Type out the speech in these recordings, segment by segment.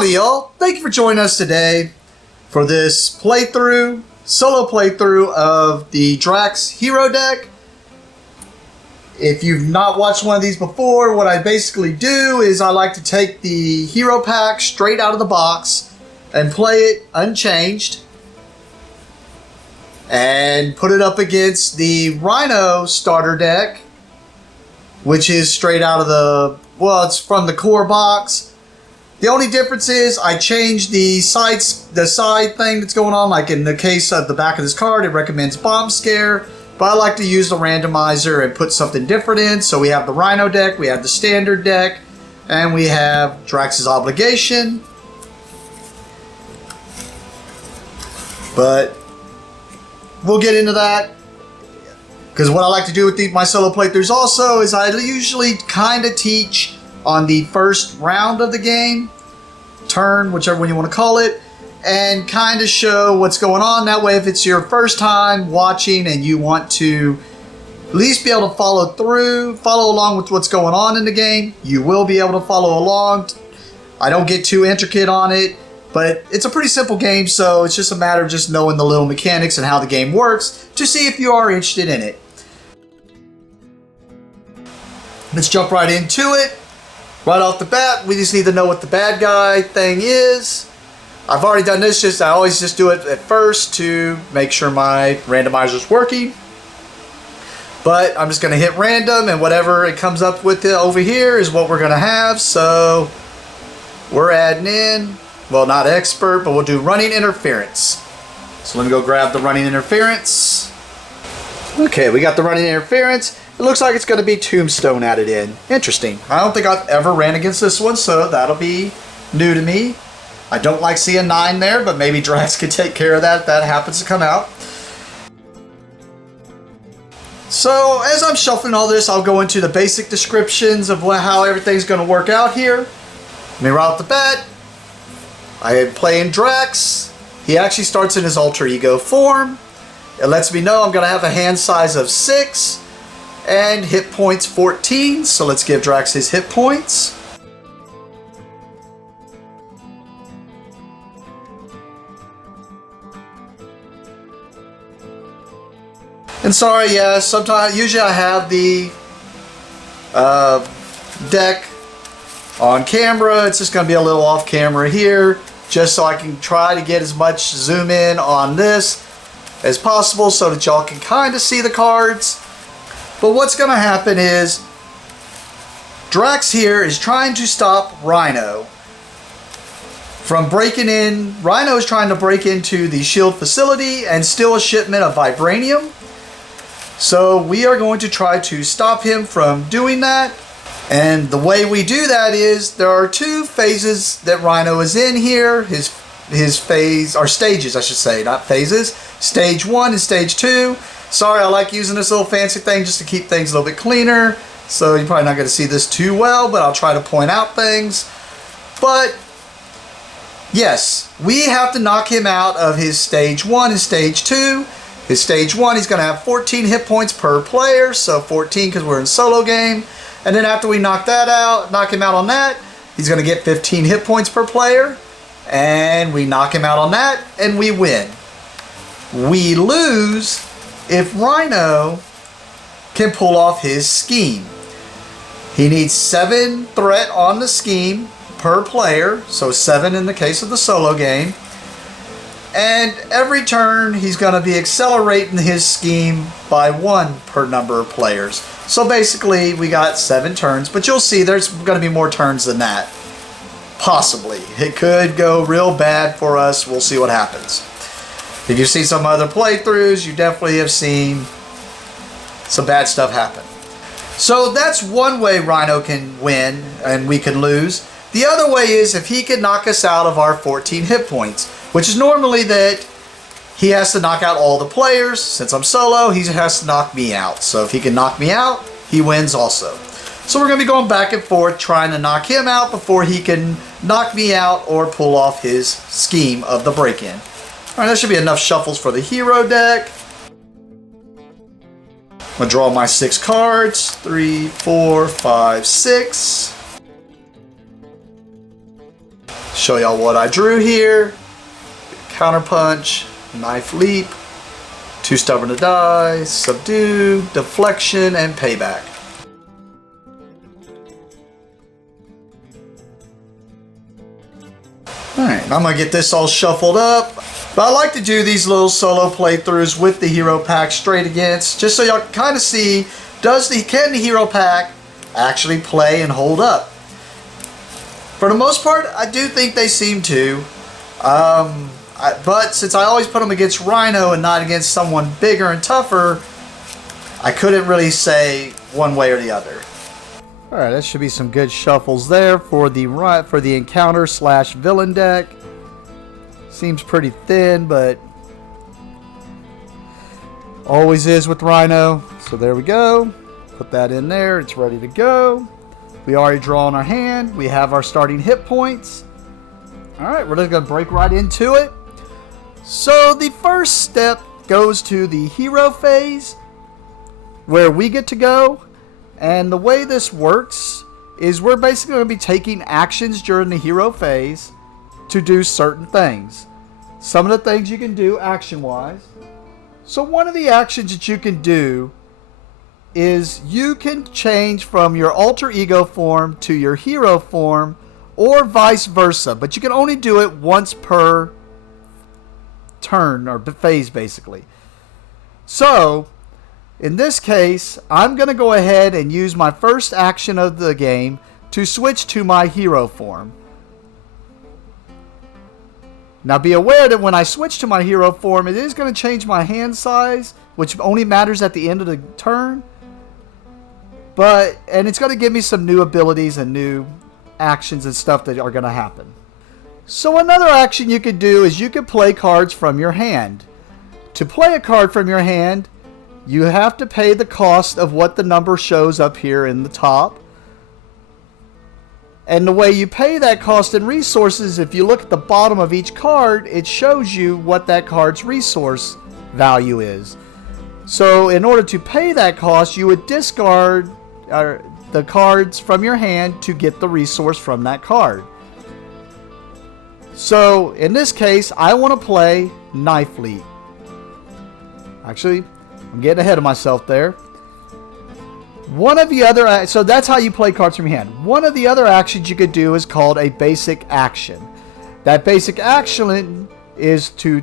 Howdy y'all, thank you for joining us today for this playthrough, solo playthrough of the Drax hero deck. If you've not watched one of these before, what I basically do is I like to take the hero pack straight out of the box and play it unchanged and put it up against the Rhino starter deck, which is straight out of the, well, it's from the core box. The only difference is I changed the side thing that's going on. Like in the case of the back of this card, it recommends Bomb Scare, but I like to use the randomizer and put something different in. So we have the Rhino deck, we have the standard deck, and we have Drax's Obligation. But we'll get into that, because what I like to do with my solo playthroughs also is I usually kind of teach on the first round of the game, turn, whichever one you want to call it, and kind of show what's going on. That way, if it's your first time watching and you want to at least be able to follow along with what's going on in the game, you will be able to follow along. I don't get too intricate on it, but it's a pretty simple game, so it's just a matter of just knowing the little mechanics and how the game works to see if you are interested in it. Let's jump right into it. Right off the bat, we just need to know what the bad guy thing is. I've already done this, I always just do it at first to make sure my randomizer's working. But I'm just going to hit random, and whatever it comes up with over here is what we're going to have. So we're adding in, well, not expert, but we'll do running interference. So let me go grab the running interference. Okay, we got the running interference. It looks like it's going to be Tombstone added in. Interesting. I don't think I've ever ran against this one, so that'll be new to me. I don't like seeing 9 there, but maybe Drax could take care of that if that happens to come out. So as I'm shuffling all this, I'll go into the basic descriptions of how everything's going to work out here. I mean, right off the bat, I am playing Drax. He actually starts in his alter ego form. It lets me know I'm going to have a hand size of 6. And hit points 14, so let's give Drax his hit points. And sorry, yeah, usually I have the deck on camera. It's just going to be a little off camera here, just so I can try to get as much zoom in on this as possible so that y'all can kind of see the cards. But what's going to happen is Drax here is trying to stop Rhino from breaking in. Rhino is trying to break into the shield facility and steal a shipment of vibranium. So we are going to try to stop him from doing that. And the way we do that is there are 2 phases that Rhino is in here. His phase, or stages I should say, not phases. Stage 1 and Stage 2. Sorry, I like using this little fancy thing just to keep things a little bit cleaner. So you're probably not going to see this too well, but I'll try to point out things. But yes, we have to knock him out of his Stage 1 and Stage 2. His Stage 1, he's going to have 14 hit points per player, so 14 because we're in solo game. And then after we knock him out on that, he's going to get 15 hit points per player. And we knock him out on that, and we win. We lose if Rhino can pull off his scheme. He needs 7 threat on the scheme per player, so 7 in the case of the solo game. And every turn he's going to be accelerating his scheme by 1 per number of players. So basically we got 7 turns, but you'll see there's going to be more turns than that. Possibly. It could go real bad for us. We'll see what happens. If you see some other playthroughs, you definitely have seen some bad stuff happen. So that's one way Rhino can win and we can lose. The other way is if he can knock us out of our 14 hit points, which is normally that he has to knock out all the players. Since I'm solo, he has to knock me out. So if he can knock me out, he wins also. So we're going to be going back and forth trying to knock him out before he can knock me out or pull off his scheme of the break-in. Alright, that should be enough shuffles for the hero deck. I'm going to draw my 6 cards. 3, 4, 5, 6. Show y'all what I drew here. Counter punch, knife leap, too stubborn to die, subdue, deflection, and payback. Alright, I'm going to get this all shuffled up. But I like to do these little solo playthroughs with the hero pack straight against, just so y'all kind of see, can the hero pack actually play and hold up? For the most part, I do think they seem to. But since I always put them against Rhino and not against someone bigger and tougher, I couldn't really say one way or the other. Alright, that should be some good shuffles there for the encounter / villain deck. Seems pretty thin, but always is with Rhino. So there we go. Put that in there. It's ready to go. We already draw on our hand. We have our starting hit points. Alright, we're just going to break right into it. So the first step goes to the hero phase, where we get to go. And the way this works is we're basically going to be taking actions during the hero phase to do certain things. Some of the things you can do action-wise. So one of the actions that you can do is you can change from your alter ego form to your hero form, or vice versa. But you can only do it once per turn, or phase basically. So in this case, I'm going to go ahead and use my first action of the game to switch to my hero form. Now be aware that when I switch to my hero form, it is going to change my hand size, which only matters at the end of the turn. And it's going to give me some new abilities and new actions and stuff that are going to happen. So another action you could do is you could play cards from your hand. To play a card from your hand, you have to pay the cost of what the number shows up here in the top. And the way you pay that cost in resources, if you look at the bottom of each card, it shows you what that card's resource value is. So in order to pay that cost, you would discard the cards from your hand to get the resource from that card. So in this case, I want to play Knife Leap. Actually, I'm getting ahead of myself there. So that's how you play cards from your hand. One of the other actions you could do is called a basic action. That basic action is to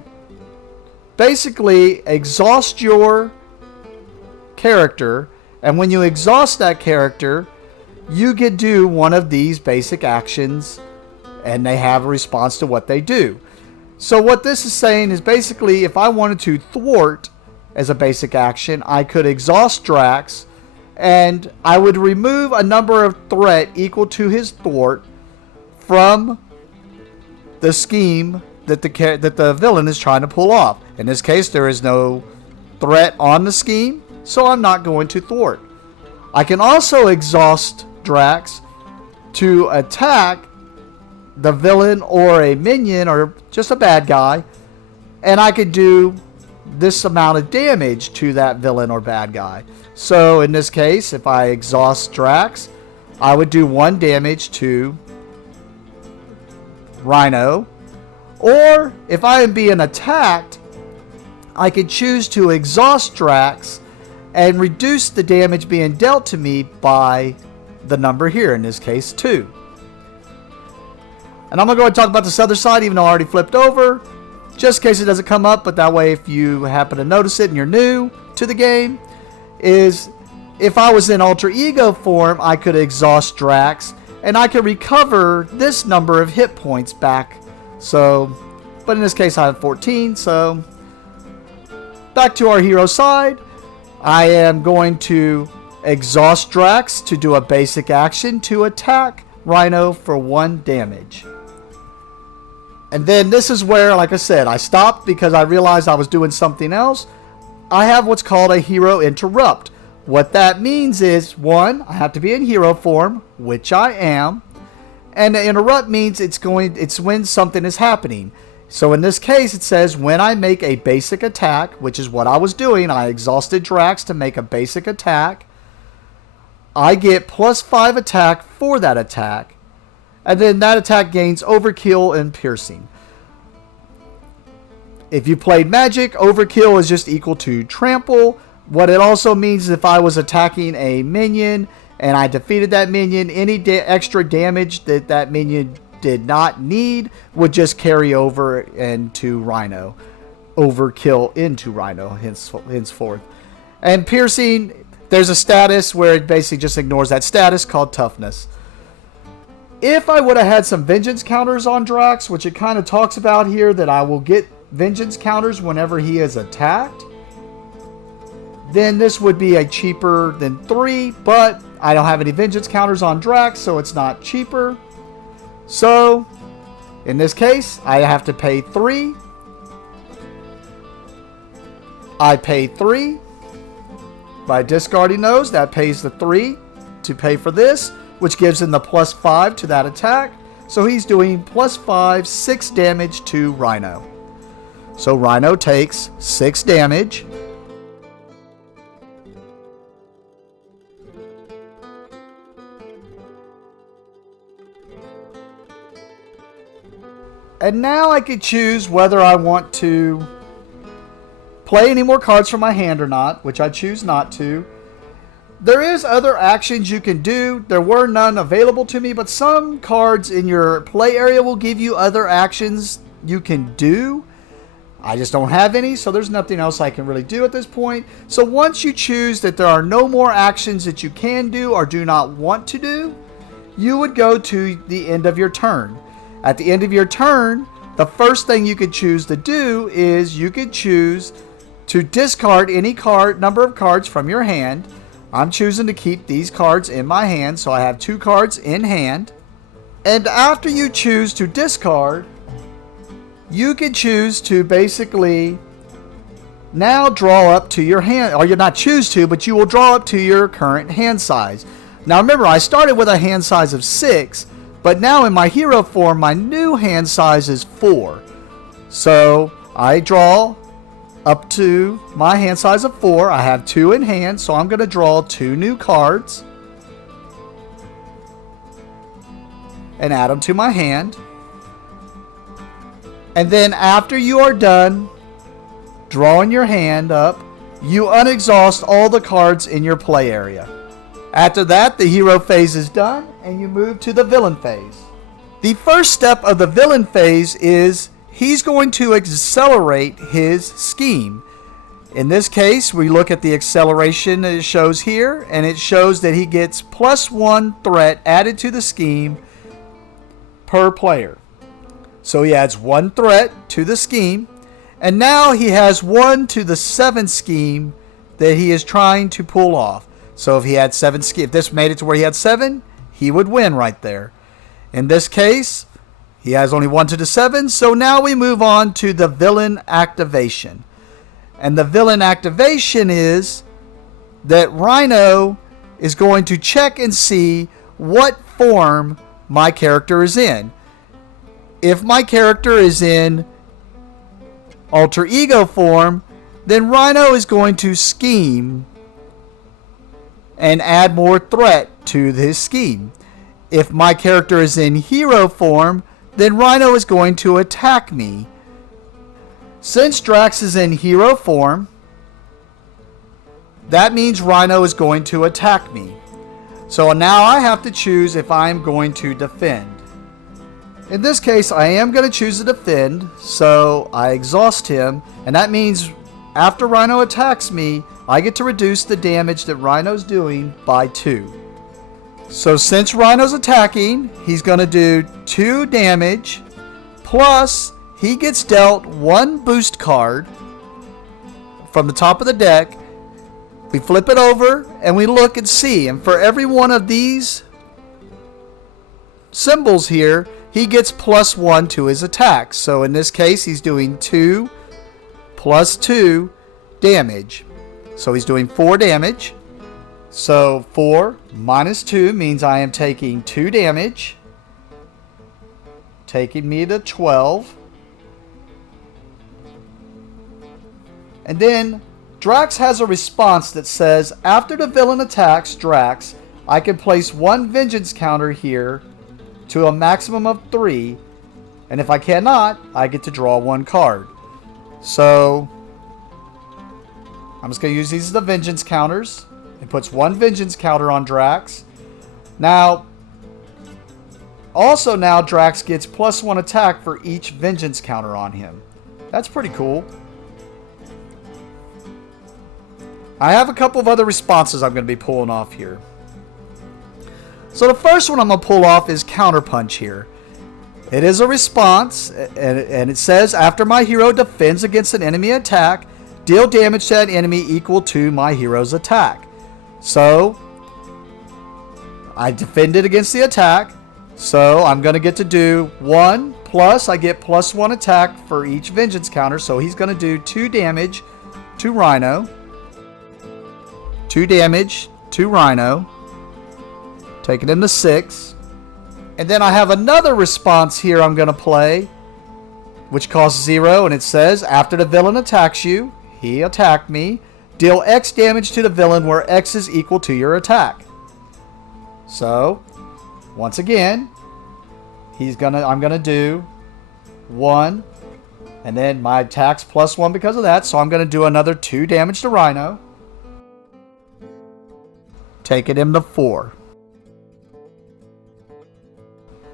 basically exhaust your character, and when you exhaust that character, you can do one of these basic actions, and they have a response to what they do. So what this is saying is basically, if I wanted to thwart as a basic action, I could exhaust Drax, and I would remove a number of threat equal to his thwart from the scheme that the villain is trying to pull off. In this case, there is no threat on the scheme, so I'm not going to thwart. I can also exhaust Drax to attack the villain or a minion or just a bad guy, and I could do this amount of damage to that villain or bad guy. So in this case, if I exhaust Drax, I would do 1 damage to Rhino. Or if I am being attacked, I could choose to exhaust Drax and reduce the damage being dealt to me by the number here, in this case 2. And I'm going to go ahead and talk about this other side, even though I already flipped over, just in case it doesn't come up, but that way if you happen to notice it and you're new to the game, is if I was in alter ego form, I could exhaust Drax, and I could recover this number of hit points back. So, but in this case I have 14, so back to our hero side. I am going to exhaust Drax to do a basic action to attack Rhino for 1 damage. And then this is where, like I said, I stopped because I realized I was doing something else. I have what's called a hero interrupt. What that means is, 1, I have to be in hero form, which I am. And the interrupt means it's when something is happening. So in this case, it says when I make a basic attack, which is what I was doing. I exhausted Drax to make a basic attack. I get +5 attack for that attack. And then that attack gains overkill and piercing. If you played Magic, overkill is just equal to trample. What it also means is if I was attacking a minion and I defeated that minion, any extra damage that that minion did not need would just carry over into Rhino. Overkill into Rhino, henceforth. And piercing, there's a status where it basically just ignores that status called toughness. If I would have had some vengeance counters on Drax, which it kind of talks about here, that I will get vengeance counters whenever he is attacked, then this would be a cheaper than 3, but I don't have any vengeance counters on Drax, so it's not cheaper. So, in this case, I have to pay 3. I pay 3. By discarding those, that pays the 3 to pay for this, which gives him the +5 to that attack. So he's doing +5, 6 damage to Rhino. So Rhino takes 6 damage. And now I could choose whether I want to play any more cards from my hand or not, which I choose not to. There is other actions you can do. There were none available to me, but some cards in your play area will give you other actions you can do. I just don't have any, so there's nothing else I can really do at this point. So once you choose that there are no more actions that you can do or do not want to do, you would go to the end of your turn. At the end of your turn, the first thing you could choose to do is you could choose to discard any number of cards from your hand. I'm choosing to keep these cards in my hand, so I have 2 cards in hand. And after you choose to discard, you can choose to basically now draw up to your hand, or you'll not choose to, but you will draw up to your current hand size. Now remember, I started with a hand size of 6, but now in my hero form, my new hand size is 4. So I draw up to my hand size of 4. I have 2 in hand, so I'm going to draw 2 new cards and add them to my hand. And then after you are done drawing your hand up, you unexhaust all the cards in your play area. After that, the hero phase is done, and you move to the villain phase. The first step of the villain phase is he's going to accelerate his scheme. In this case, we look at the acceleration that it shows here, and it shows that he gets +1 threat added to the scheme per player. So he adds 1 threat to the scheme, and now he has 1 to the 7 scheme that he is trying to pull off. So if he had 7 if this made it to where he had 7, he would win right there. In this case, he has only 1 to the 7, so now we move on to the villain activation. And the villain activation is that Rhino is going to check and see what form my character is in. If my character is in alter ego form, then Rhino is going to scheme and add more threat to his scheme. If my character is in hero form, then Rhino is going to attack me. Since Drax is in hero form, that means Rhino is going to attack me. So now I have to choose if I'm going to defend. In this case, I am going to choose to defend, so I exhaust him, and that means after Rhino attacks me, I get to reduce the damage that Rhino's doing by 2. So since Rhino's attacking, he's going to do 2 damage, plus he gets dealt 1 boost card from the top of the deck. We flip it over and we look and see, and for every one of these symbols here, he gets +1 to his attack. So in this case, he's doing 2 plus 2 damage. So he's doing 4 damage. So 4 minus 2 means I am taking 2 damage, taking me to 12. And then Drax has a response that says, after the villain attacks Drax, I can place 1 vengeance counter here to a maximum of 3. And if I cannot, I get to draw 1 card. So I'm just going to use these as the vengeance counters. It puts 1 vengeance counter on Drax. Now, also now Drax gets +1 attack for each vengeance counter on him. That's pretty cool. I have a couple of other responses I'm going to be pulling off here. So the first one I'm going to pull off is Counterpunch here. It is a response, and it says, after my hero defends against an enemy attack, deal damage to that enemy equal to my hero's attack. So, I defended against the attack, so I'm going to get to do 1, plus I get +1 attack for each vengeance counter, so he's going to do 2 damage to Rhino. 2 damage to Rhino, taking him to 6. And then I have another response here I'm going to play, which costs 0, and it says, after the villain attacks you, he attacked me, deal X damage to the villain where X is equal to your attack. So, once again, I'm going to do 1, and then my attack's +1 because of that, so I'm going to do another 2 damage to Rhino, taking him to 4.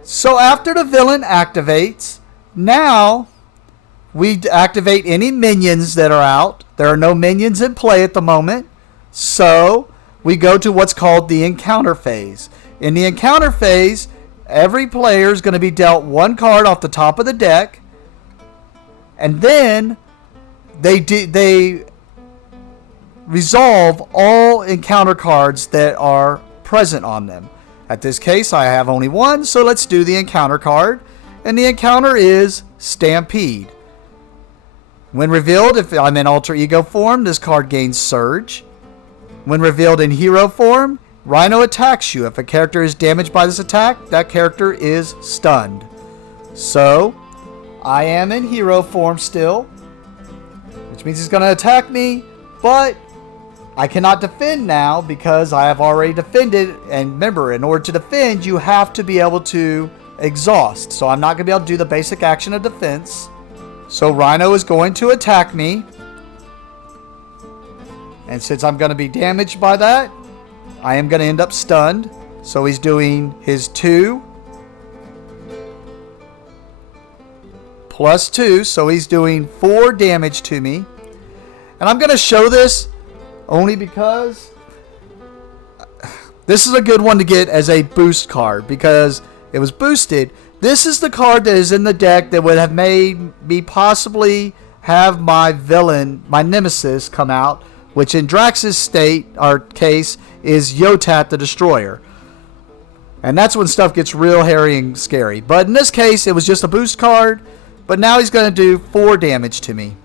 So after the villain activates, now we activate any minions that are out. There are no minions in play at the moment. So we go to what's called the encounter phase. In the encounter phase, every player is going to be dealt 1 card off the top of the deck. And then they resolve all encounter cards that are present on them. At this case, I have only 1, so let's do the encounter card. And the encounter is Stampede. When revealed, if I'm in alter ego form, this card gains Surge. When revealed in hero form, Rhino attacks you. If a character is damaged by this attack, that character is stunned. So, I am in hero form still, which means he's going to attack me, but I cannot defend now because I have already defended. And remember, in order to defend, you have to be able to exhaust. So I'm not going to be able to do the basic action of defense. So Rhino is going to attack me. And since I'm going to be damaged by that, I am going to end up stunned. So he's doing his 2 plus 2. So he's doing 4 damage to me. And I'm going to show this only because this is a good one to get as a boost card because it was boosted. This is the card that is in the deck that would have made me possibly have my villain, my nemesis, come out, which in Drax's state, our case, is Yotat the Destroyer. And that's when stuff gets real hairy and scary. But in this case, it was just a boost card, but now he's going to do 4 damage to me.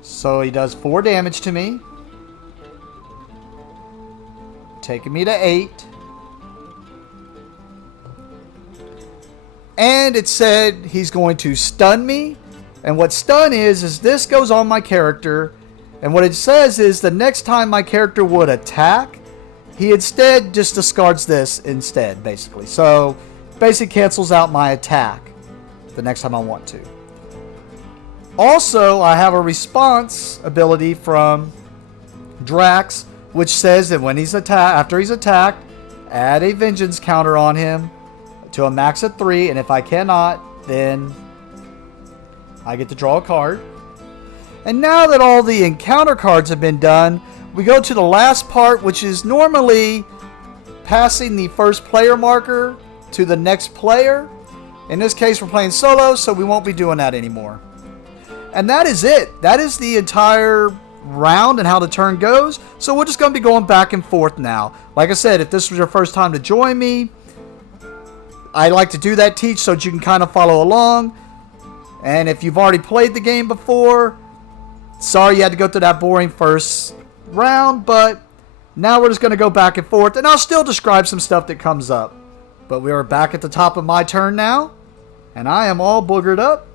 So he does 4 damage to me, taking me to 8. And it said he's going to stun me. And what stun is this goes on my character. And what it says is the next time my character would attack, he instead just discards this instead, basically. So, basically cancels out my attack the next time I want to. Also, I have a response ability from Drax, which says that when he's after he's attacked, add a vengeance counter on him to a max of 3, and if I cannot, then I get to draw a card. And now that all the encounter cards have been done, we go to the last part, which is normally passing the first player marker to the next player. In this case, we're playing solo, so we won't be doing that anymore. And that is it. That is the entire round and how the turn goes. So we're just going to be going back and forth now. Like I said, if this was your first time to join me, I like to do that teach so that you can kind of follow along. And if you've already played the game before, sorry you had to go through that boring first round, but now we're just going to go back and forth, and I'll still describe some stuff that comes up. But we are back at the top of my turn now, and I am all boogered up.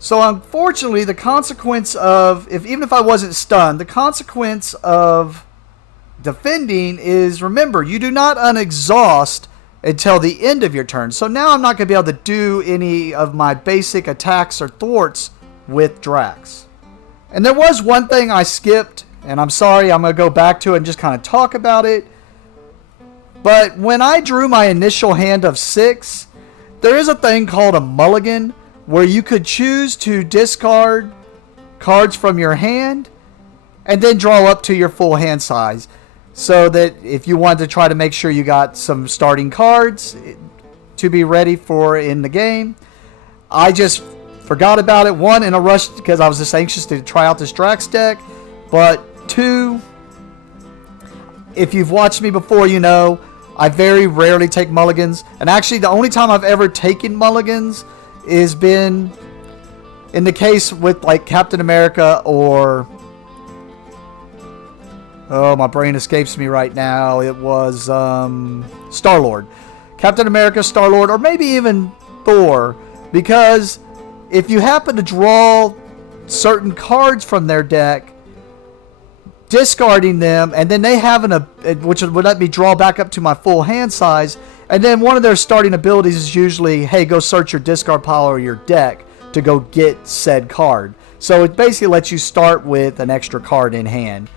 So unfortunately, the consequence of, even if I wasn't stunned, the consequence of defending is, remember, you do not unexhaust until the end of your turn. So now I'm not going to be able to do any of my basic attacks or thwarts with Drax. And there was one thing I skipped, and I'm sorry, I'm going to go back to it and just kind of talk about it. But when I drew my initial hand of 6, there is a thing called a mulligan where you could choose to discard cards from your hand and then draw up to your full hand size. So that if you wanted to try to make sure you got some starting cards to be ready for in the game. I just forgot about it. 1, in a rush because I was just anxious to try out this Drax deck. But 2, if you've watched me before, you know I very rarely take mulligans. And actually the only time I've ever taken mulligans has been in the case with like Captain America or... oh, my brain escapes me right now. It was Star-Lord. Captain America, Star-Lord, or maybe even Thor. Because if you happen to draw certain cards from their deck, discarding them, and then they have which would let me draw back up to my full hand size, and then one of their starting abilities is usually, hey, go search your discard pile or your deck to go get said card. So it basically lets you start with an extra card in hand.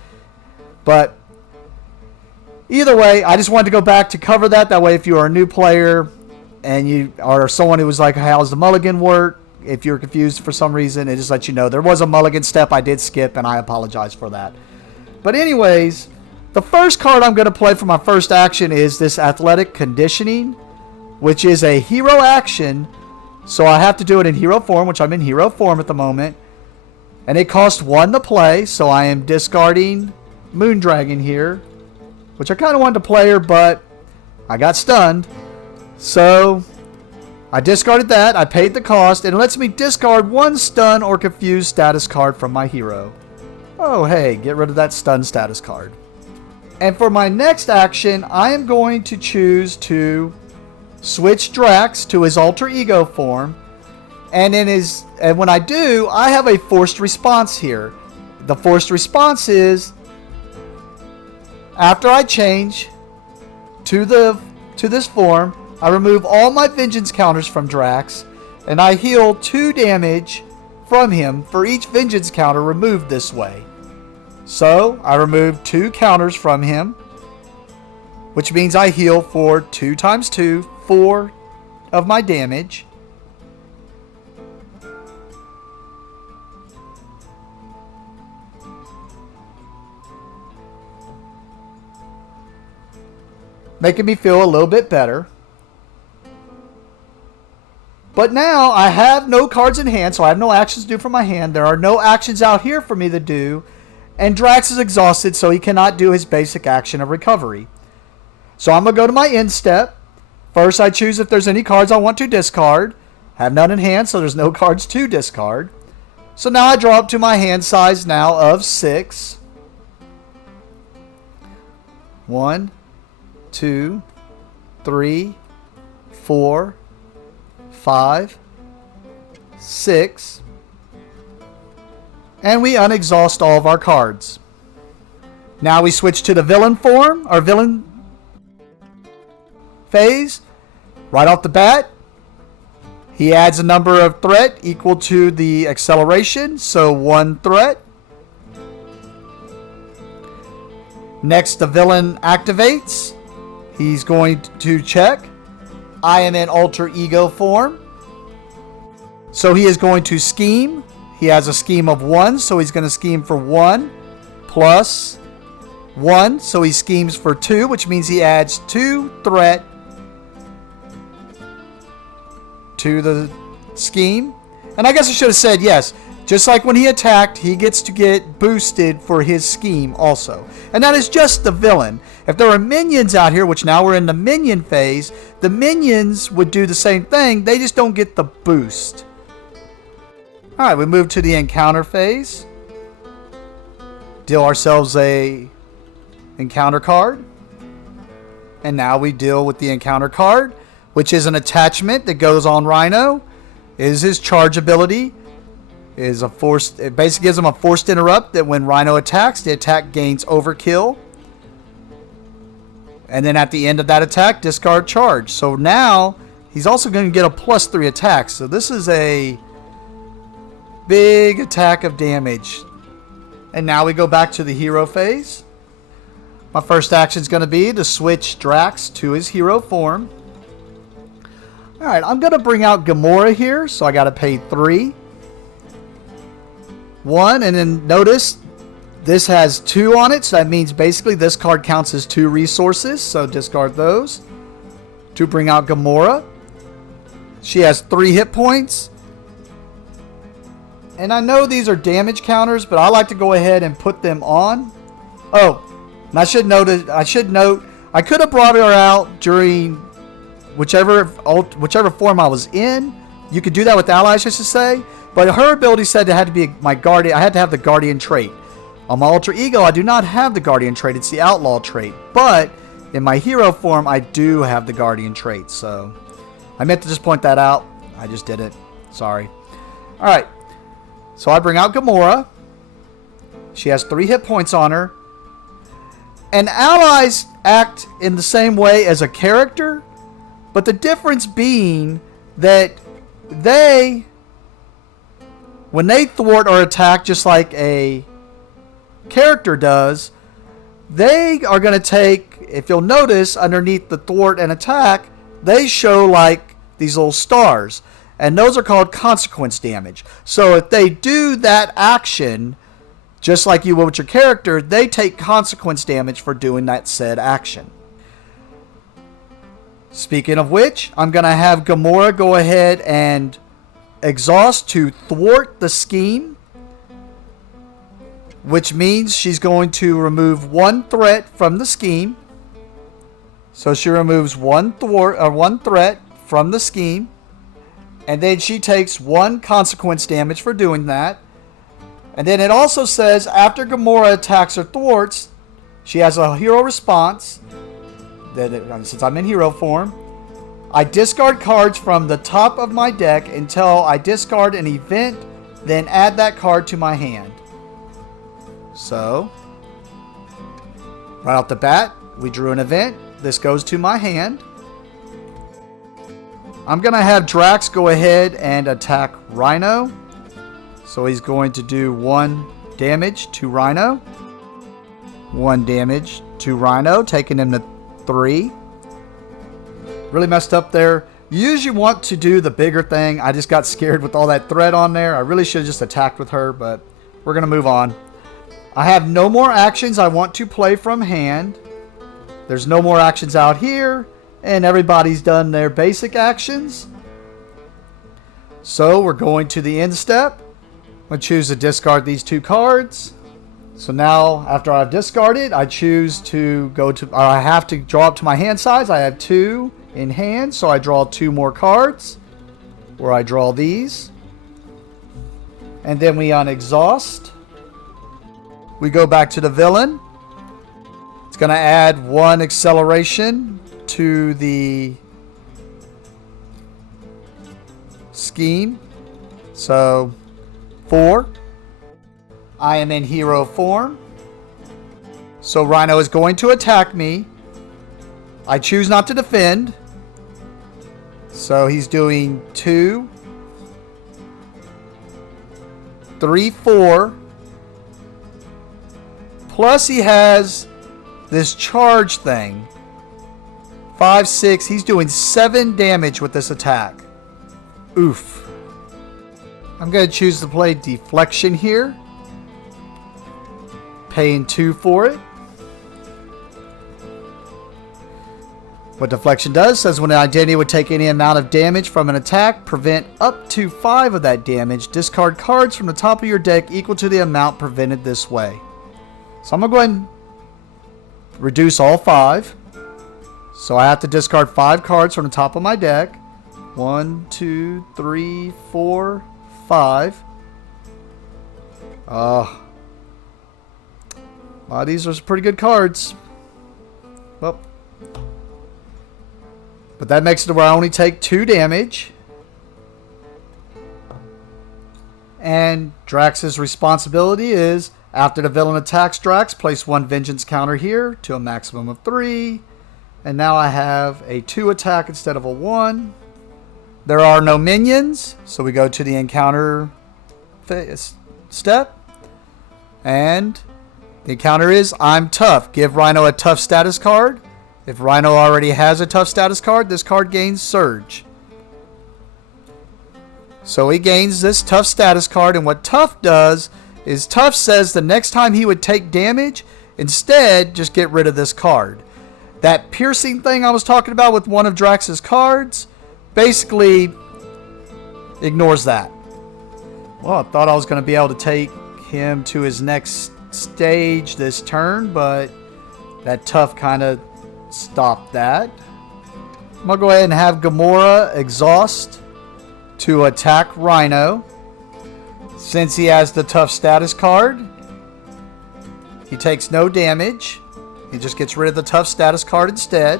But either way, I just wanted to go back to cover that. That way, if you are a new player and you are someone who was like, how's the mulligan work? If you're confused for some reason, it just lets you know there was a mulligan step I did skip, and I apologize for that. But anyways, the first card I'm going to play for my first action is this Athletic Conditioning, which is a hero action. So I have to do it in hero form, which I'm in hero form at the moment. And it costs 1 to play, so I am discarding Moondragon here, which I kind of wanted to play her, but I got stunned. So I discarded that. I paid the cost, and it lets me discard 1 stun or confused status card from my hero. Oh, hey, get rid of that stun status card. And for my next action, I am going to choose to switch Drax to his alter ego form. And when I do, I have a forced response here. The forced response is, after I change to this form, I remove all my vengeance counters from Drax, and I heal 2 damage from him for each vengeance counter removed this way. So I remove 2 counters from him, which means I heal for 2 times 2, 4 of my damage. Making me feel a little bit better. But now I have no cards in hand, so I have no actions due from my hand. There are no actions out here for me to do. And Drax is exhausted, so he cannot do his basic action of recovery. So I'm going to go to my end step. First, I choose if there's any cards I want to discard. I have none in hand, so there's no cards to discard. So now I draw up to my hand size now of 6. 1, 2, 3, 4, 5, 6. And we unexhaust all of our cards. Now we switch to the villain form, our villain phase. Right off the bat, he adds a number of threat equal to the acceleration, so 1 threat. Next, the villain activates. He's going to check. I am in alter ego form. So he is going to scheme. He has a scheme of 1, so he's going to scheme for 1 plus 1. So he schemes for 2, which means he adds 2 threat to the scheme. And I guess I should have said yes. Just like when he attacked, he gets to get boosted for his scheme also. And that is just the villain. If there are minions out here, which now we're in the minion phase, the minions would do the same thing. They just don't get the boost. Alright, we move to the encounter phase. Deal ourselves a encounter card. And now we deal with the encounter card, which is an attachment that goes on Rhino. It is his charge ability. It basically gives him a forced interrupt that when Rhino attacks, the attack gains overkill. And then at the end of that attack, discard charge. So now he's also going to get a +3 attack. So this is a big attack of damage. And now we go back to the hero phase. My first action is going to be to switch Drax to his hero form. Alright, I'm going to bring out Gamora here. So I got to pay 3. 1, and then notice this has 2 on it. So that means basically this card counts as 2 resources. So discard those to bring out Gamora. She has 3 hit points. And I know these are damage counters, but I like to go ahead and put them on. Oh, and I should note I could have brought her out during whichever form I was in. You could do that with allies, I should say. But her ability said it had to be my guardian. I had to have the guardian trait. On my alter ego, I do not have the guardian trait. It's the outlaw trait. But in my hero form, I do have the guardian trait. So I meant to just point that out. I just did it. Sorry. All right. So I bring out Gamora. She has 3 hit points on her. And allies act in the same way as a character. But the difference being that when they thwart or attack just like a character does, they are going to take, if you'll notice, underneath the thwart and attack, they show like these little stars. And those are called consequence damage. So if they do that action, just like you would with your character, they take consequence damage for doing that said action. Speaking of which, I'm going to have Gamora go ahead and exhaust to thwart the scheme, which means she's going to remove 1 threat from the scheme. So she removes 1 threat from the scheme, and then she takes 1 consequence damage for doing that. And then it also says after Gamora attacks or thwarts, she has a hero response. Since I'm in hero form, I discard cards from the top of my deck until I discard an event, then add that card to my hand. So, right off the bat, we drew an event. This goes to my hand. I'm going to have Drax go ahead and attack Rhino. So he's going to do 1 damage to Rhino. 1 damage to Rhino, taking him to 3. Really messed up there. You usually want to do the bigger thing. I just got scared with all that thread on there. I really should have just attacked with her, but we're going to move on. I have no more actions I want to play from hand. There's no more actions out here, and everybody's done their basic actions. So we're going to the end step. I'm going to choose to discard these 2 cards. So now, after I've discarded, I choose to go to, or I have to draw up to my hand size. I have 2 in hand, so I draw 2 more cards, where I draw these. And then we unexhaust. We go back to the villain. It's going to add 1 acceleration to the scheme. So, 4. I am in hero form. So Rhino is going to attack me. I choose not to defend. So he's doing 2, 3, 4. Plus he has this charge thing. 5, 6. He's doing 7 damage with this attack. Oof. I'm going to choose to play deflection here. Paying 2 for it. What deflection does says when an identity would take any amount of damage from an attack, prevent up to 5 of that damage. Discard cards from the top of your deck equal to the amount prevented this way. So I'm going to go ahead and reduce all 5. So I have to discard 5 cards from the top of my deck. 1, 2, 3, 4, 5. These are some pretty good cards. Well, but that makes it where I only take 2 damage. And Drax's responsibility is, after the villain attacks Drax, place 1 vengeance counter here to a maximum of 3. And now I have a 2 attack instead of a 1. There are no minions, so we go to the encounter step. And the encounter is I'm tough. Give Rhino a tough status card. If Rhino already has a tough status card, this card gains Surge. So he gains this tough status card, and what tough does is tough says the next time he would take damage, instead just get rid of this card. That piercing thing I was talking about with one of Drax's cards basically ignores that. Well, I thought I was going to be able to take him to his next stage this turn, but that tough kind of stopped that. I'm going to go ahead and have Gamora exhaust to attack Rhino. Since he has the tough status card, he takes no damage. He just gets rid of the tough status card instead.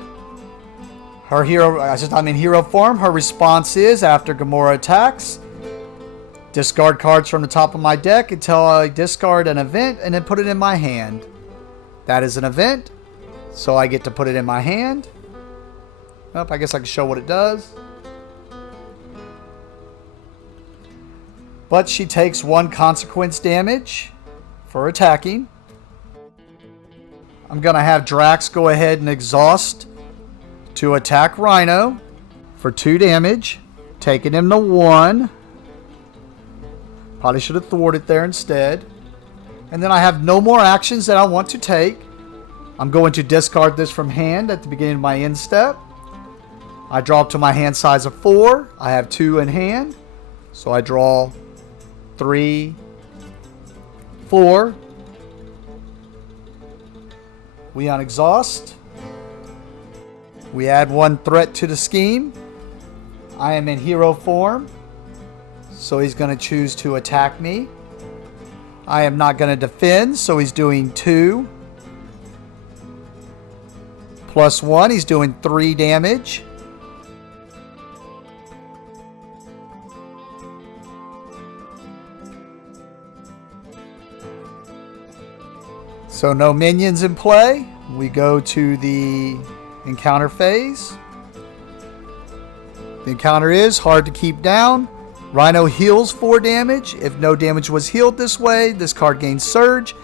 Her hero, I'm in hero form. Her response is, after Gamora attacks, discard cards from the top of my deck until I discard an event and then put it in my hand. That is an event, so I get to put it in my hand. Oh, I guess I can show what it does. But she takes 1 consequence damage for attacking. I'm going to have Drax go ahead and exhaust to attack Rhino for 2 damage, taking him to 1. Probably should have thwarted there instead. And then I have no more actions that I want to take. I'm going to discard this from hand at the beginning of my end step. I draw up to my hand size of 4. I have 2 in hand. So I draw 3, 4. We unexhaust. We add 1 threat to the scheme. I am in hero form, so he's going to choose to attack me. I am not going to defend, so he's doing 2. Plus 1, he's doing 3 damage. So no minions in play. We go to the encounter phase. The encounter is hard to keep down. Rhino heals 4 damage. If no damage was healed this way, this card gains Surge.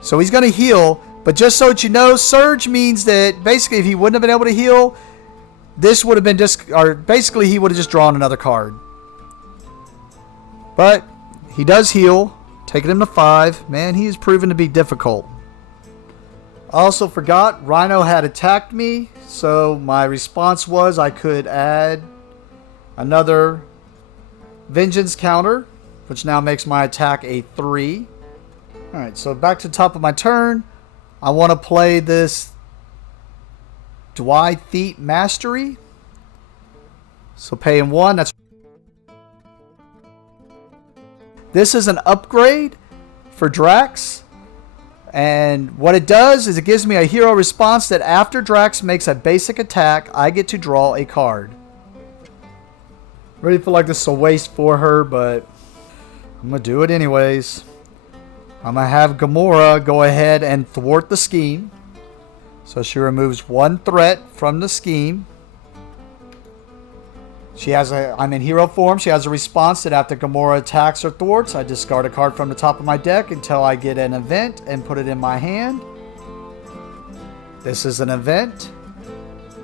So he's going to heal. But just so that you know, Surge means that basically if he wouldn't have been able to heal, this would have been basically he would have just drawn another card. But he does heal, taking him to 5. Man, he is proven to be difficult. I also forgot Rhino had attacked me, so my response was I could add another vengeance counter, which now makes my attack a 3. Alright, so back to the top of my turn. I want to play this Dwight Mastery. So paying 1. This is an upgrade for Drax. And what it does is it gives me a hero response that after Drax makes a basic attack, I get to draw a card. Really feel like this is a waste for her, but I'm going to do it anyways. I'm going to have Gamora go ahead and thwart the scheme. So she removes 1 threat from the scheme. I'm in hero form. She has a response that after Gamora attacks or thwarts, I discard a card from the top of my deck until I get an event and put it in my hand. This is an event,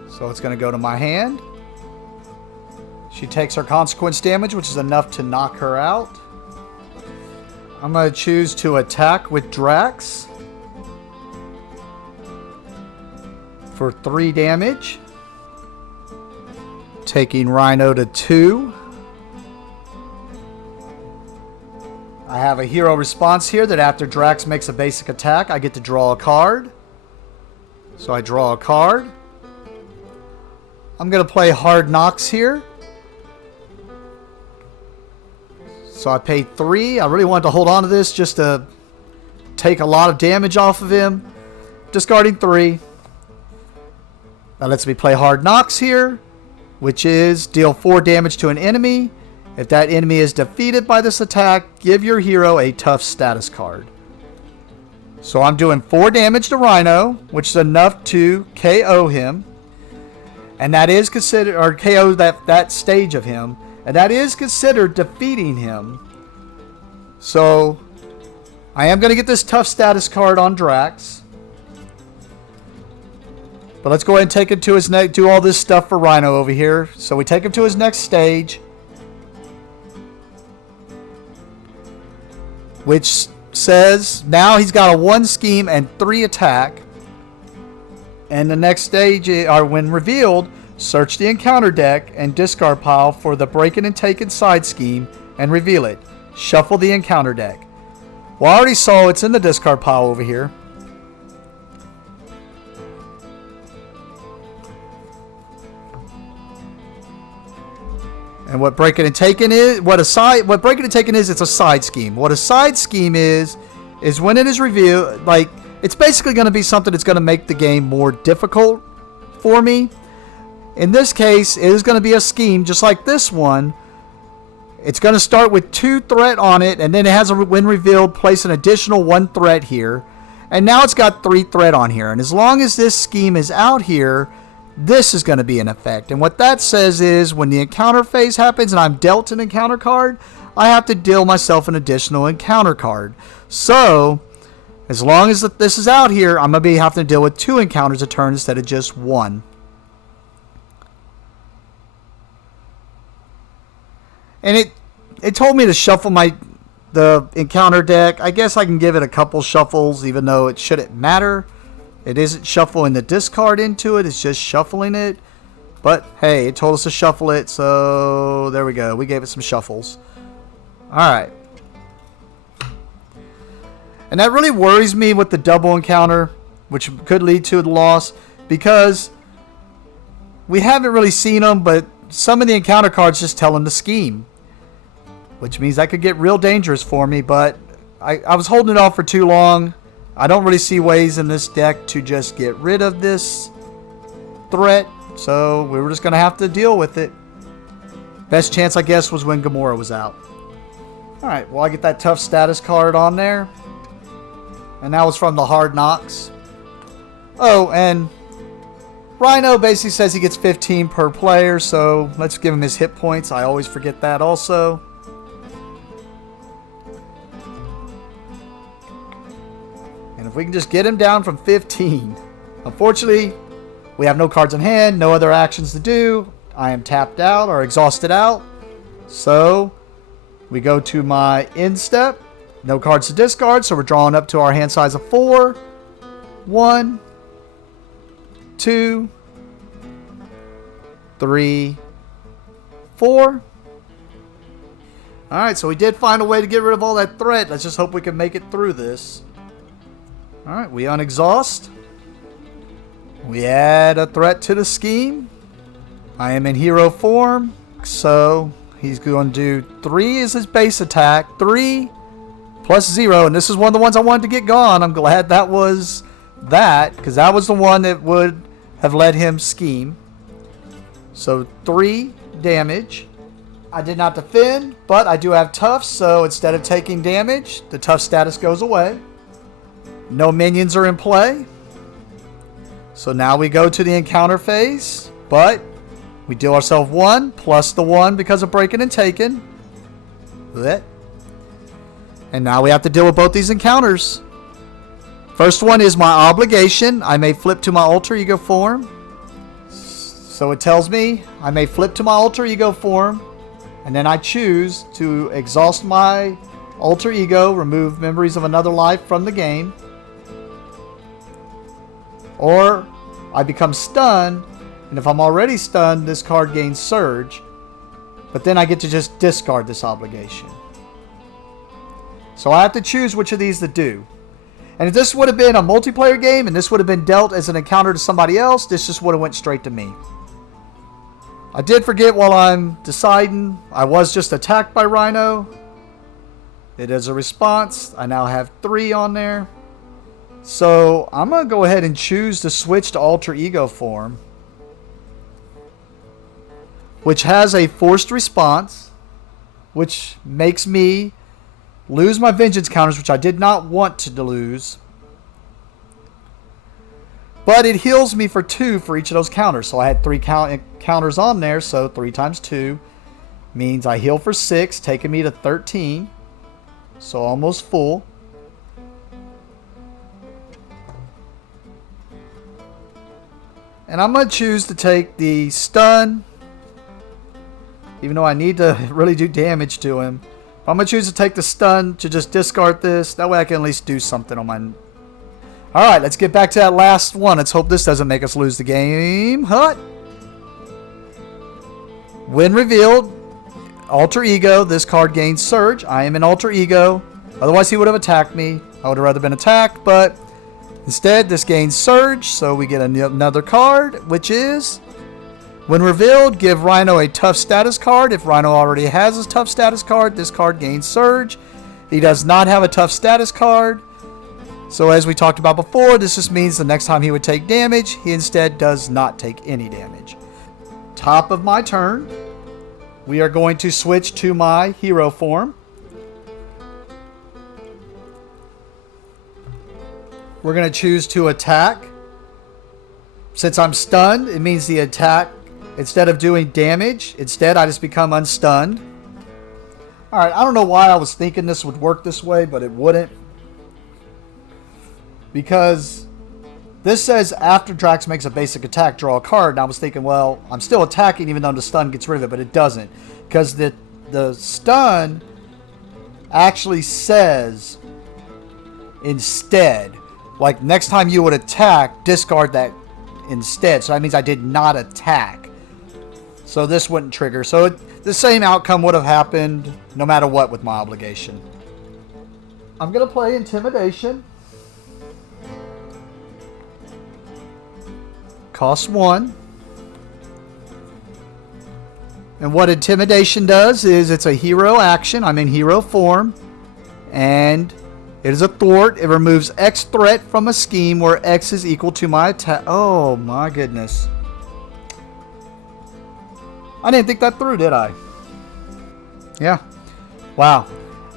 so it's going to go to my hand. She takes her consequence damage, which is enough to knock her out. I'm going to choose to attack with Drax for 3 damage. Taking Rhino to 2. I have a hero response here that after Drax makes a basic attack, I get to draw a card. So I draw a card. I'm going to play Hard Knocks here. So I paid 3. I really wanted to hold on to this just to take a lot of damage off of him. Discarding 3. That lets me play Hard Knocks here, which is deal 4 damage to an enemy. If that enemy is defeated by this attack, give your hero a tough status card. So I'm doing 4 damage to Rhino, which is enough to KO him. And that is considered, or KO that stage of him. And that is considered defeating him. So, I am going to get this tough status card on Drax. But let's go ahead and take him to his next, do all this stuff for Rhino over here. So we take him to his next stage. Which says, now he's got a 1 scheme and 3 attack. And the next stage, or when revealed, search the encounter deck and discard pile for the breaking and taken side scheme and reveal it. Shuffle the encounter deck. Well, I already saw it's in the discard pile over here. And what breaking and taken is, what breaking and taken is, it's a side scheme. What a side scheme is when it is revealed, like, it's basically going to be something that's going to make the game more difficult for me. In this case, it is going to be a scheme just like this one. It's going to start with 2 threat on it, and then it has a when revealed, place an additional 1 threat here. And now it's got 3 threat on here. And as long as this scheme is out here, this is going to be in effect. And what that says is when the encounter phase happens and I'm dealt an encounter card, I have to deal myself an additional encounter card. So, as long as this is out here, I'm going to be having to deal with 2 encounters a turn instead of just 1. And it told me to shuffle the encounter deck. I guess I can give it a couple shuffles, even though it shouldn't matter. It isn't shuffling the discard into it, it's just shuffling it. But hey, it told us to shuffle it, so there we go. We gave it some shuffles. Alright. And that really worries me with the double encounter, which could lead to the loss, because we haven't really seen them, but some of the encounter cards just tell them the scheme. Which means that could get real dangerous for me, but I was holding it off for too long. I don't really see ways in this deck to just get rid of this threat, so we were just going to have to deal with it. Best chance, I guess, was when Gamora was out. Alright, well, I get that tough status card on there. And that was from the Hard Knocks. Oh, and Rhino basically says he gets 15 per player, so let's give him his hit points. I always forget that also. And if we can just get him down from 15. Unfortunately, we have no cards in hand, no other actions to do. I am tapped out or exhausted out. So we go to my end step. No cards to discard, so we're drawing up to our hand size of 4. 1, 2, 3, 4. Alright, so we did find a way to get rid of all that threat. Let's just hope we can make it through this. Alright, we unexhaust. We add a threat to the scheme. I am in hero form, so he's going to do 3 as his base attack. 3 plus 0, and this is one of the ones I wanted to get gone. I'm glad that was that, because that was the one that would have let him scheme. So 3 damage. I did not defend, but I do have tough, so instead of taking damage, the tough status goes away. No minions are in play. So now we go to the encounter phase, but we deal ourselves 1 plus the 1 because of breaking and taking. Blech. And now we have to deal with both these encounters. First one is my obligation. I may flip to my alter ego form. So it tells me I may flip to my alter ego form. And then I choose to exhaust my alter ego, remove memories of another life from the game. Or I become stunned. And if I'm already stunned, this card gains surge. But then I get to just discard this obligation. So I have to choose which of these to do. And if this would have been a multiplayer game and this would have been dealt as an encounter to somebody else, this just would have went straight to me. I did forget while I'm deciding. I was just attacked by Rhino. It is a response. I now have 3 on there. So I'm going to go ahead and choose to switch to alter ego form, which has a forced response, which makes me lose my vengeance counters, which I did not want to lose. But it heals me for 2 for each of those counters. So I had 3 counters on there. So 3 times 2 means I heal for 6, taking me to 13. So almost full. And I'm going to choose to take the stun. Even though I need to really do damage to him. I'm going to choose to take the stun to just discard this. That way I can at least do something on my... Alright, let's get back to that last one. Let's hope this doesn't make us lose the game. Hut. When revealed, Alter Ego. This card gains Surge. I am an Alter Ego. Otherwise he would have attacked me. I would have rather been attacked, but instead this gains Surge. So we get another card, which is... When revealed, give Rhino a tough status card. If Rhino already has a tough status card, this card gains Surge. He does not have a tough status card. So as we talked about before, this just means the next time he would take damage, he instead does not take any damage. Top of my turn, we are going to switch to my hero form. We're going to choose to attack. Since I'm stunned, it means the attack, instead of doing damage, instead I just become unstunned. Alright, I don't know why I was thinking this would work this way, but it wouldn't. Because this says after Drax makes a basic attack, draw a card. And I was thinking, well, I'm still attacking even though the stun gets rid of it, but it doesn't. Because the stun actually says instead. Like next time you would attack, discard that instead. So that means I did not attack. So this wouldn't trigger. So the same outcome would have happened no matter what with my obligation. I'm going to play Intimidation. Cost 1. And what Intimidation does is it's a hero action. I'm in hero form. And it is a thwart. It removes X threat from a scheme where X is equal to my attack. Oh my goodness. I didn't think that through, did I? Yeah. Wow.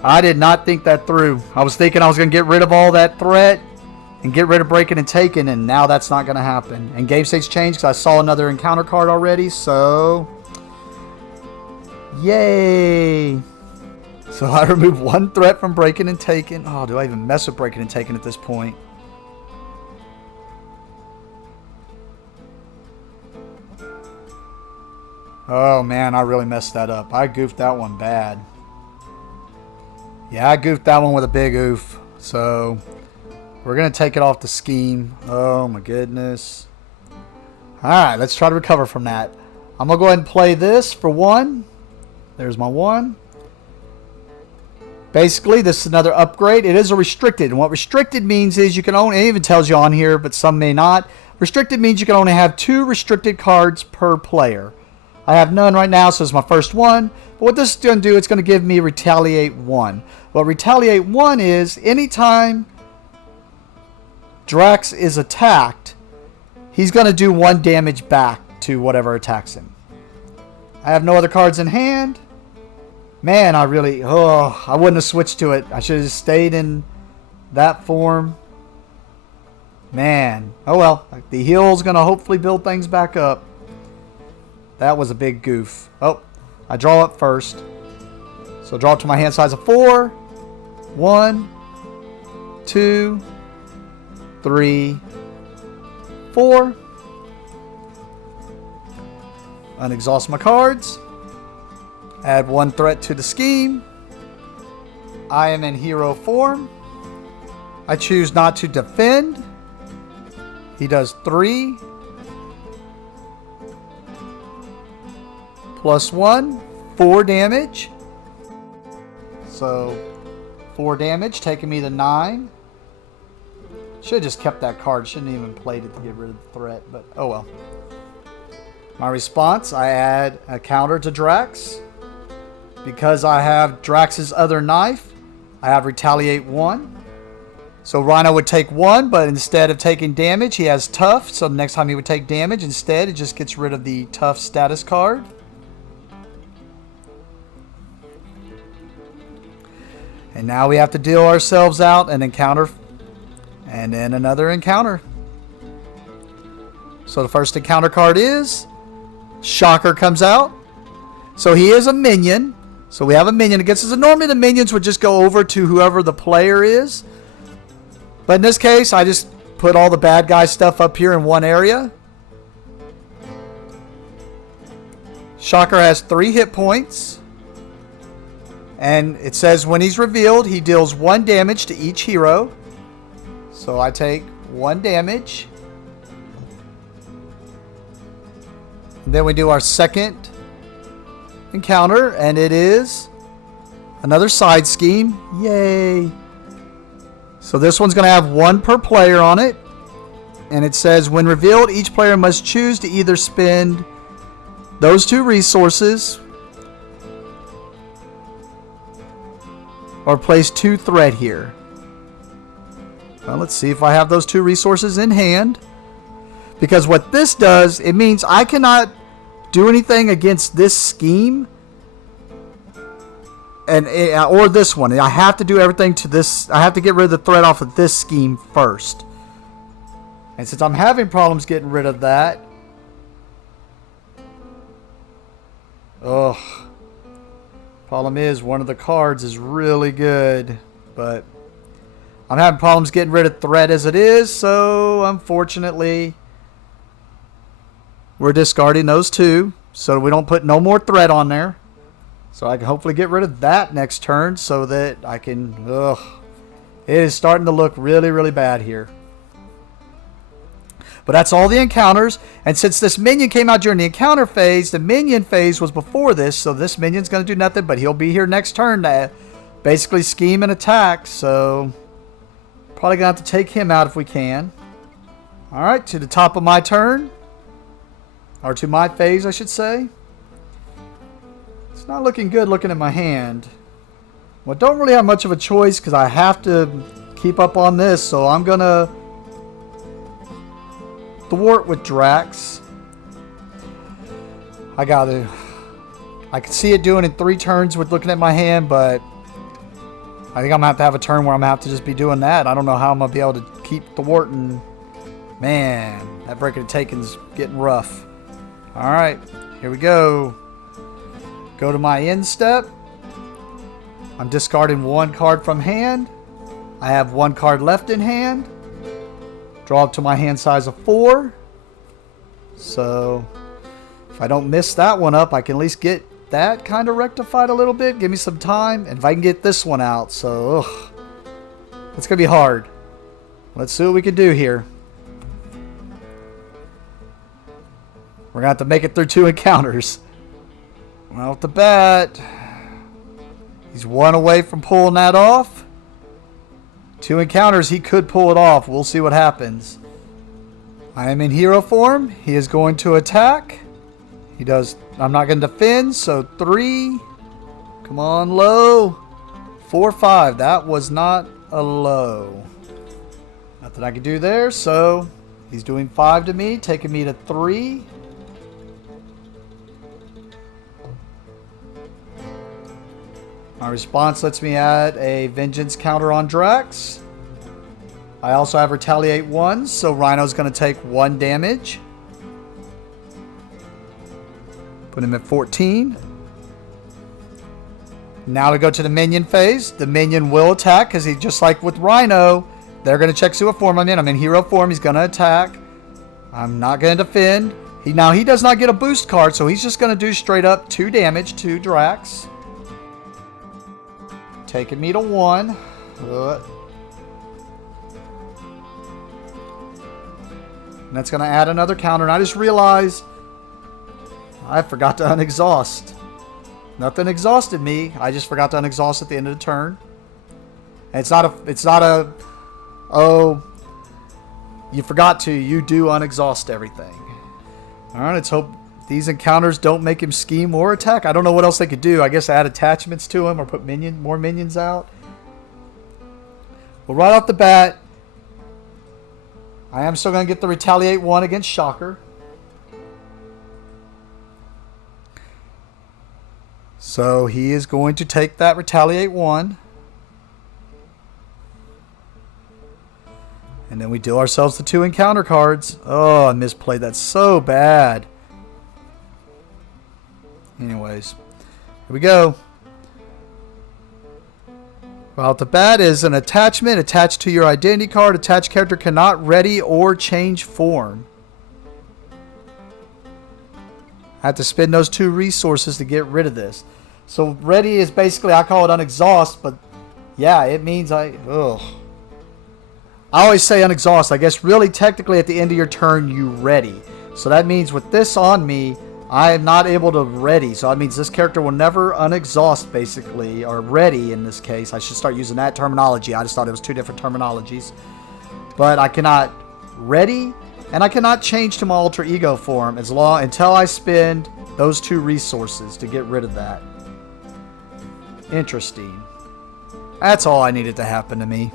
I did not think that through. I was thinking I was going to get rid of all that threat and get rid of breaking and taking, and now that's not going to happen. And game state's changed because I saw another encounter card already, so... Yay! So I remove 1 threat from breaking and taking. Oh, do I even mess with breaking and taking at this point? Oh man, I really messed that up. I goofed that one bad. Yeah, I goofed that one with a big oof. So we're going to take it off the scheme. Oh my goodness. Alright, let's try to recover from that. I'm going to go ahead and play this for 1. There's my 1. Basically, this is another upgrade. It is a restricted. And what restricted means is you can only, it even tells you on here, but some may not. Restricted means you can only have 2 restricted cards per player. I have none right now, so it's my first one. But what this is going to do, it's going to give me Retaliate 1. What Retaliate 1 is, anytime Drax is attacked, he's going to do 1 damage back to whatever attacks him. I have no other cards in hand. Man, I wouldn't have switched to it. I should have stayed in that form. Man. Oh well. The heal's going to hopefully build things back up. That was a big goof. Oh, I draw up first. So draw up to my hand size of 4. 1, 2, 3, 4. Unexhaust my cards. Add 1 threat to the scheme. I am in hero form. I choose not to defend. He does 3. Plus 1. 4 damage. So 4 damage, taking me to 9. Should have just kept that card. Shouldn't even played it to get rid of the threat, but oh well. My response, I add a counter to Drax. Because I have Drax's other knife, I have Retaliate 1. So Rhino would take 1, but instead of taking damage, he has Tough. So the next time he would take damage, instead, it just gets rid of the Tough status card. And now we have to deal ourselves out an encounter, and then another encounter. So the first encounter card is Shocker comes out. So he is a minion. So we have a minion against us. And normally the minions would just go over to whoever the player is. But in this case, I just put all the bad guy stuff up here in one area. Shocker has 3 hit points. And it says when he's revealed, he deals 1 damage to each hero. So I take 1 damage. And then we do our second encounter, and it is another side scheme. Yay! So this one's going to have 1 per player on it. And it says when revealed, each player must choose to either spend those 2 resources or place 2 threat here. Well, let's see if I have those 2 resources in hand. Because what this does, it means I cannot do anything against this scheme or this one. I have to do everything to this. I have to get rid of the threat off of this scheme first. And since I'm having problems getting rid of that, problem is one of the cards is really good, but I'm having problems getting rid of threat as it is, so unfortunately we're discarding those 2 so we don't put no more threat on there. So I can hopefully get rid of that next turn so that I can... It is starting to look really, really bad here. But that's all the encounters. And since this minion came out during the encounter phase, the minion phase was before this. So this minion's going to do nothing, but he'll be here next turn to basically scheme and attack. So probably going to have to take him out if we can. Alright, to the top of my turn. Or to my phase, I should say. It's not looking good looking at my hand. Well, I don't really have much of a choice because I have to keep up on this. So I'm going to thwart with Drax. I can see it doing in 3 turns with looking at my hand, but I think I'm going to have a turn where I'm going to have to just be doing that. I don't know how I'm going to be able to keep thwarting. Man, that break of the taken's getting rough. Alright, here we go. Go to my end step. I'm discarding 1 card from hand. I have 1 card left in hand. Draw up to my hand size of 4. So if I don't miss that one up, I can at least get that kind of rectified a little bit. Give me some time. And if I can get this one out. So it's going to be hard. Let's see what we can do here. We're going to have to make it through 2 encounters. Well, off the bat, he's 1 away from pulling that off. 2 encounters, he could pull it off. We'll see what happens. I am in hero form. He is going to attack. He does. I'm not going to defend. So 3. Come on, low. 4, 5. That was not a low. Nothing I can do there. So he's doing 5 to me, taking me to 3. My response lets me add a vengeance counter on Drax. I also have retaliate 1, so Rhino's going to take 1 damage. Put him at 14. Now to go to the minion phase. The minion will attack because he, just like with Rhino, they're going to check see what form I'm in. I'm in hero form. He's going to attack. I'm not going to defend. Now he does not get a boost card, so he's just going to do straight up 2 damage to Drax. Taking me to 1. And that's going to add another counter. And I just realized I forgot to unexhaust. Nothing exhausted me. I just forgot to unexhaust at the end of the turn. And it's not a oh, you forgot to. You do unexhaust everything. Alright, let's hope these encounters don't make him scheme or attack. I don't know what else they could do. I guess add attachments to him or put more minions out. Well, right off the bat, I am still going to get the retaliate 1 against Shocker. So he is going to take that retaliate 1. And then we deal ourselves the 2 encounter cards. Oh, I misplayed that so bad. Anyways, here we go. Well, the bat is an attachment attached to your identity card. Attached character cannot ready or change form. I have to spend those 2 resources to get rid of this. So ready is basically, I call it unexhaust, but yeah, it means I always say unexhaust. I guess really technically at the end of your turn you ready. So that means with this on me, I am not able to ready. So that means this character will never unexhaust basically, or ready in this case. I should start using that terminology. I just thought it was 2 different terminologies. But I cannot ready, and I cannot change to my alter ego form until I spend those 2 resources to get rid of that. Interesting. That's all I needed to happen to me.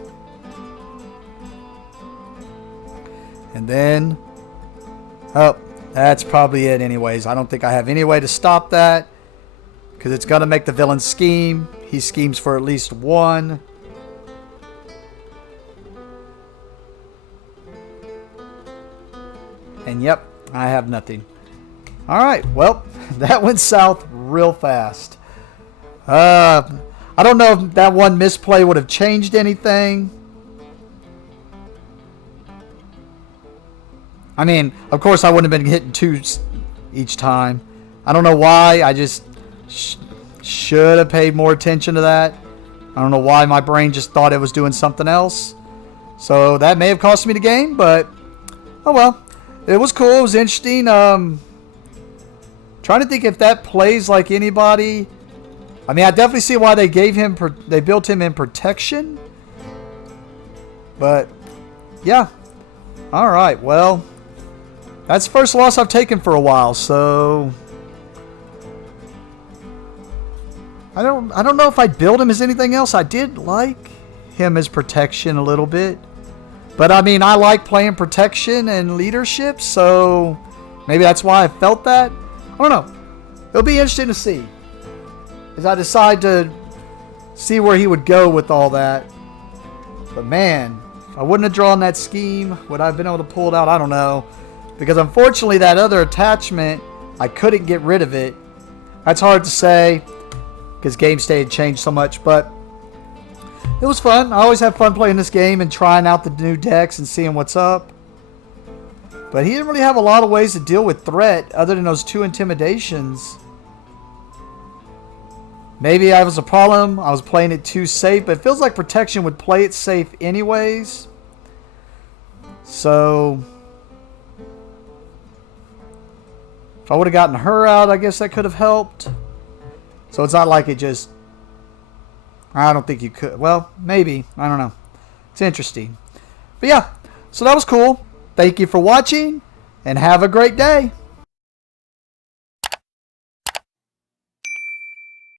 And then, oh, that's probably it anyways. I don't think I have any way to stop that, because it's going to make the villain scheme. He schemes for at least 1. And yep, I have nothing. Alright, well, that went south real fast. I don't know if that 1 misplay would have changed anything. I mean, of course I wouldn't have been hitting 2 each time. I don't know why. I just should have paid more attention to that. I don't know why my brain just thought it was doing something else. So that may have cost me the game, but oh well. It was cool. It was interesting. Trying to think if that plays like anybody. I mean, I definitely see why they built him in protection. But yeah. All right. Well, that's the first loss I've taken for a while, so I don't know if I'd build him as anything else. I did like him as protection a little bit. But I mean, I like playing protection and leadership, so maybe that's why I felt that. I don't know. It'll be interesting to see as I decide to see where he would go with all that. But man, if I wouldn't have drawn that scheme, would I have been able to pull it out? I don't know. Because unfortunately that other attachment, I couldn't get rid of it. That's hard to say because game state had changed so much, but it was fun. I always have fun playing this game and trying out the new decks and seeing what's up. But he didn't really have a lot of ways to deal with threat other than those 2 intimidations. Maybe that was a problem. I was playing it too safe, but it feels like protection would play it safe anyways. So if I would have gotten her out, I guess that could have helped. So it's not like it just... I don't think you could. Well, maybe. I don't know. It's interesting. But yeah, so that was cool. Thank you for watching, and have a great day.